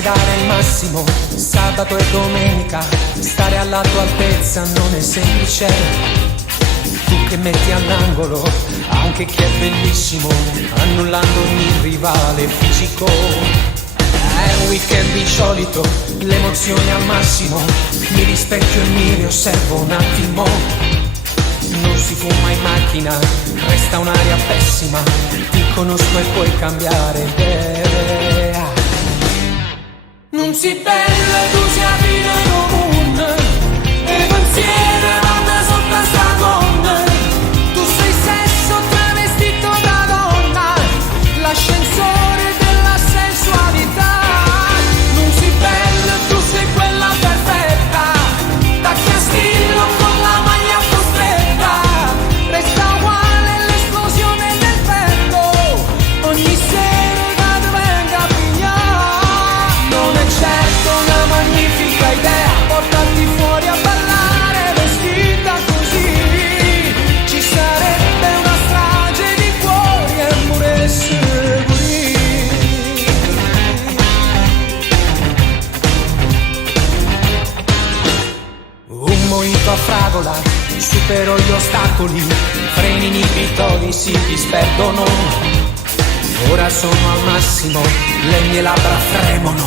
sempre dare il massimo, sabato e domenica, stare alla tua altezza non è semplice. Tu che metti all'angolo anche chi è bellissimo, annullando ogni rivale fisico. È un weekend insolito, le emozioni al massimo, mi rispecchio e mi riosservo un attimo. Non si fuma in macchina, resta un'aria pessima, ti conosco e puoi cambiare idea. Non si bello e tu sia fine comune, e pensiero vanno sotto a sta gonna. Tu sei sesso travestito da donna, l'ascensore della sensualità. Non si bello e tu sei quella perfetta, da castillo con la maglia un po' stretta. Resta uguale l'esplosione del petto, ogni sera che venga a pigliare. Non è certo una magnifica idea portarti fuori a ballare vestita così. Ci sarebbe una strage di cuori e moresse qui. Un mojito a fragola, supero gli ostacoli, freni inibitori si disperdono. Ora sono al massimo, le mie labbra fremono,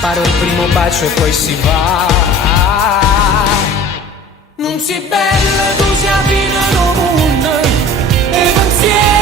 paro il primo bacio e poi si va. Non si bella, tu sia fine comune, e pensiero